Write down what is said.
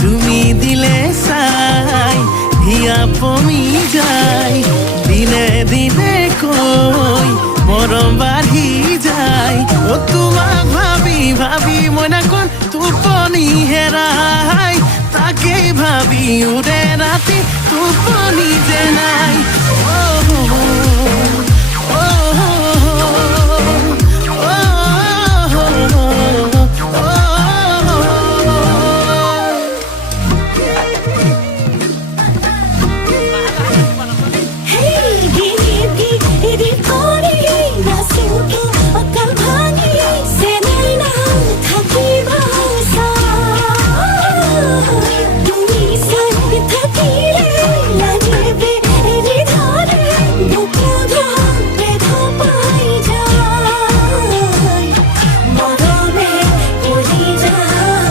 তুমি দিলে চাই হিয়া পমি যায় দিনে দিনে কই মরম বাঢ়ি যায় ও তোমাক ভাবি ভাবি মইনা কোন টোপনি হেৰাই তাকেই ভাবি উৰে ৰাতি টোপনি যে নাই